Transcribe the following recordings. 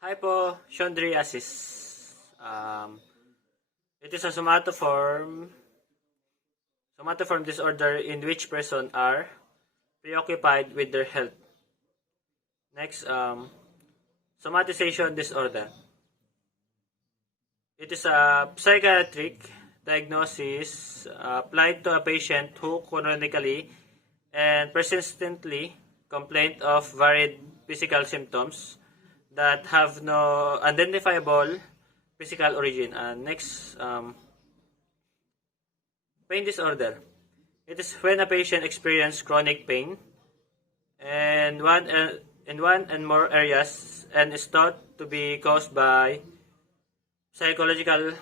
Hypochondriasis. It is a somatoform disorder in which person are preoccupied with their health. Next, somatization disorder. It is a psychiatric diagnosis applied to a patient who chronically and persistently complain of varied physical symptoms that have no identifiable physical origin. Next, pain disorder. It is when a patient experiences chronic pain in one and more areas and is thought to be caused by psychological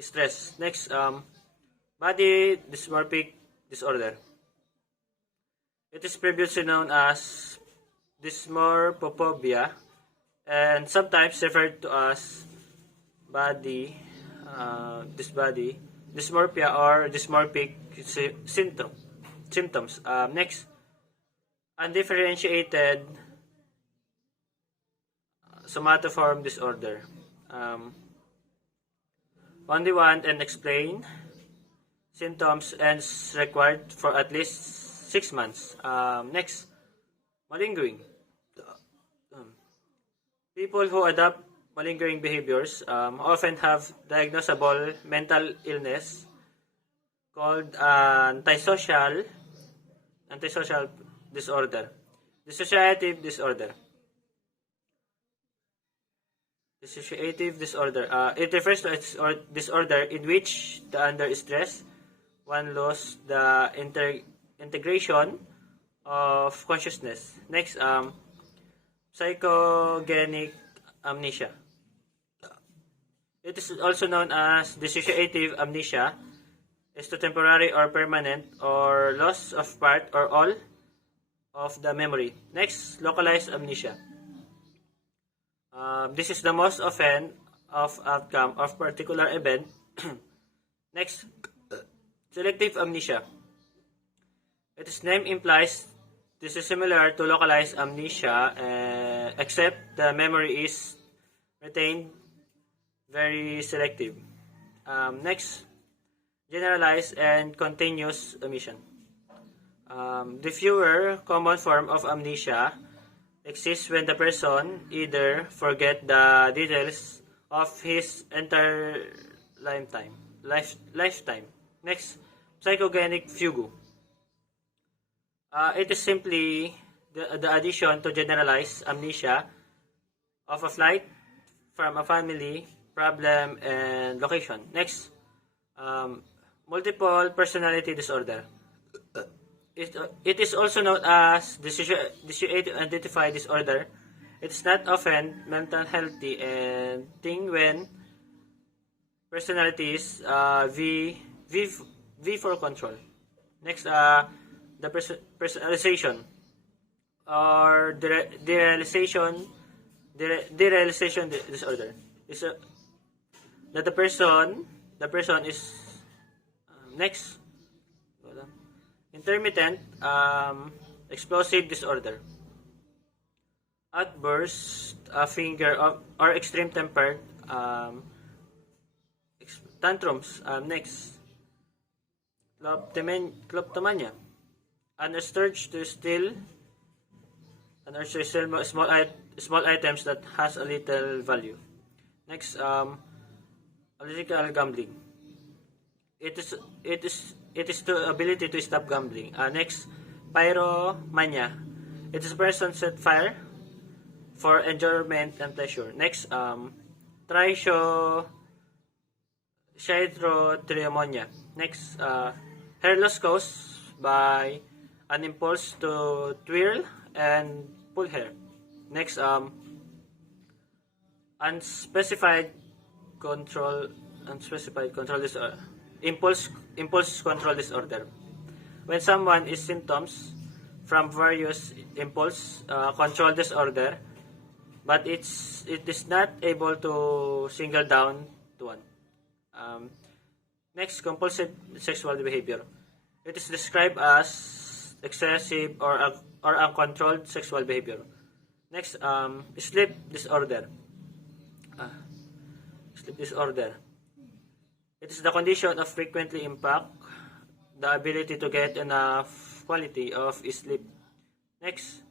stress. Next, body dysmorphic disorder. It is previously known as dysmorphophobia and sometimes referred to as body dysmorphia or dysmorphic symptoms. Next, undifferentiated somatoform disorder. Only one and explain symptoms and is required for at least 6 months. Next, malingering. People who adopt malingering behaviors often have diagnosable mental illness called antisocial disorder, dissociative disorder. Dissociative disorder. It refers to a disorder in which under stress one loses the integration of consciousness. Next, psychogenic amnesia. It is also known as dissociative amnesia. Is to temporary or permanent or loss of part or all of the memory. Next, localized amnesia. This is the most often of outcome of particular event. Next, selective amnesia. Its name implies this is similar to localized amnesia, except the memory is retained very selective. Next, generalized and continuous omission. The fewer common form of amnesia exists when the person either forget the details of his entire lifetime. Next, psychogenic fugue. It is simply the addition to generalized amnesia of a flight from a family, problem, and location. Next, multiple personality disorder. It is also known as dissociative identity disorder. It is not often mental healthy and thing when personalities V for control. Next, the personalization or derealization disorder is that the person is next intermittent explosive disorder, outburst finger or extreme tempered tantrums. Next, kleptomania, an urge to steal small items that has a little value. Next, illogical gambling. It is the ability to stop gambling. Next, pyromania. It is a person set fire for enjoyment and pleasure. Next, trichotillomania. Next, hair loss caused by an impulse to twirl and pull hair. Next, unspecified control disorder. Impulse control disorder. When someone is symptoms from various impulse control disorder, but it is not able to single down to one. Next, compulsive sexual behavior. It is described as excessive or uncontrolled sexual behavior. Next, sleep disorder. sleep disorder. It is the condition of frequently impact the ability to get enough quality of sleep. Next,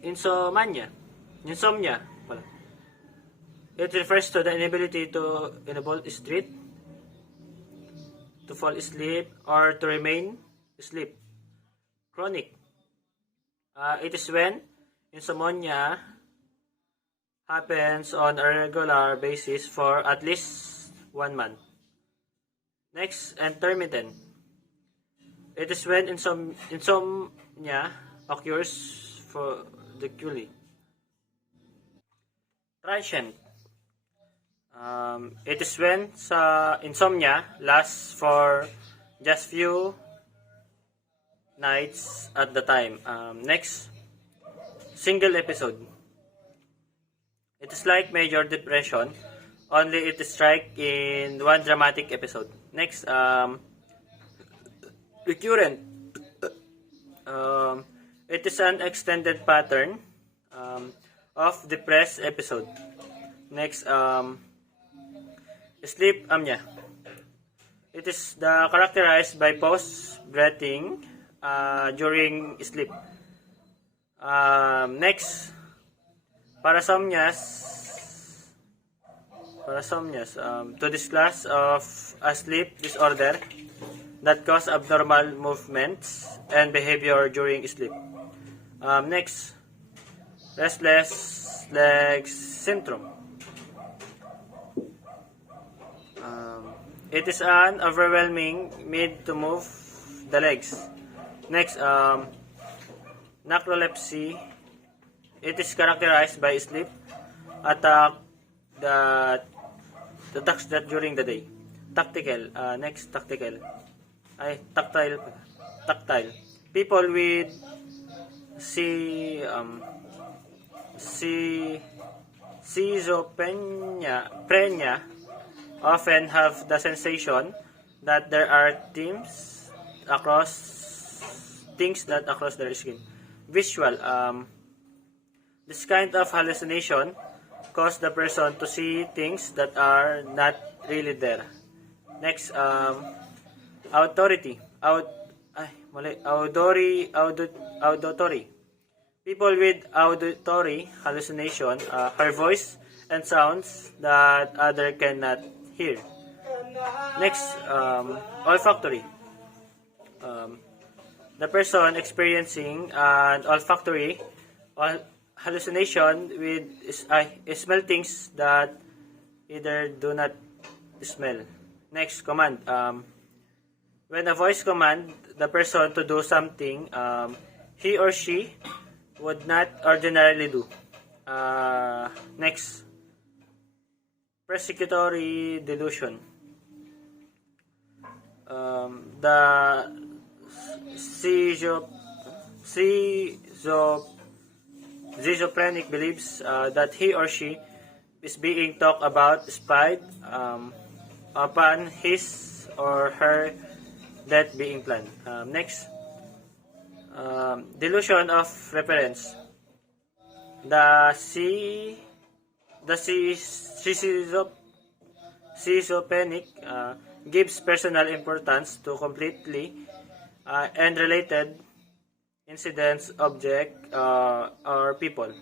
insomnia. Insomnia. Pala. It refers to the inability to enable sleep, to fall asleep, or to remain asleep. Chronic. It is when insomnia happens on a regular basis for at least 1 month. Next, intermittent. It is when insomnia occurs for the culi. Transient. It is when insomnia lasts for just few nights at the time. Next, single episode. It is like major depression, only it strikes in one dramatic episode. Next, recurrent. It is an extended pattern of depressed episode. Next, sleep apnea. It is characterized by post-breathing during sleep. Next, parasomnias. To this class of a sleep disorder that cause abnormal movements and behavior during sleep. Next, restless legs syndrome. It is an overwhelming need to move the legs. Next, narcolepsy. It is characterized by sleep attack that attacks that during the day. Tactical. Next, tactical. Tactile. People with schizophrenia often have the sensation that there are things that across their skin. Visual. This kind of hallucination cause the person to see things that are not really there. Next, auditory. People with auditory hallucination hear voice and sounds that other cannot hear. Next, olfactory. The person experiencing an olfactory hallucination with smell things that either do not smell. Next, command. When a voice command the person to do something he or she would not ordinarily do. Next, persecutory delusion. The schizophrenic believes that he or she is being talked about, spied upon his or her death being planned. Next, delusion of reference. The schizophrenic gives personal importance to completely unrelated incidents, object, or people.